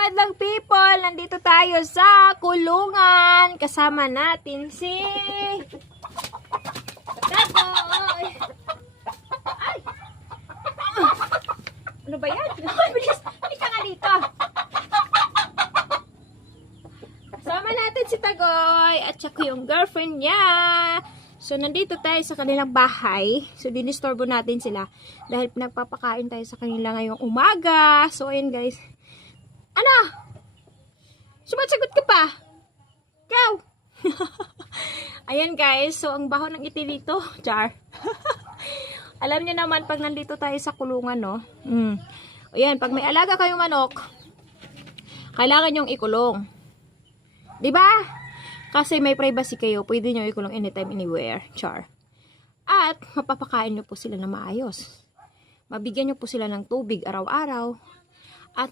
madlang people, nandito tayo sa kulungan. Kasama natin si Tagoy. Ay! Ano ba yan? Bilis! Halika nga dito. Kasama natin si Tagoy at saka yung girlfriend niya. So, nandito tayo sa kanilang bahay. So, dinistorbo natin sila dahil pinagpapakain tayo sa kanila ngayong umaga. So, ayun guys. Ano? Sumasagot ka pa? Ikaw? Ayan guys. So, ang baho ng iti dito. Char. Alam niyo naman pag nandito tayo sa kulungan, no? Ayan, pag may alaga kayong manok, kailangan yung ikulong. 'Di ba? Kasi may privacy kayo, pwede nyo ikulong anytime, anywhere. Char. At, mapapakain nyo po sila na maayos. Mabigyan nyo po sila ng tubig araw-araw. At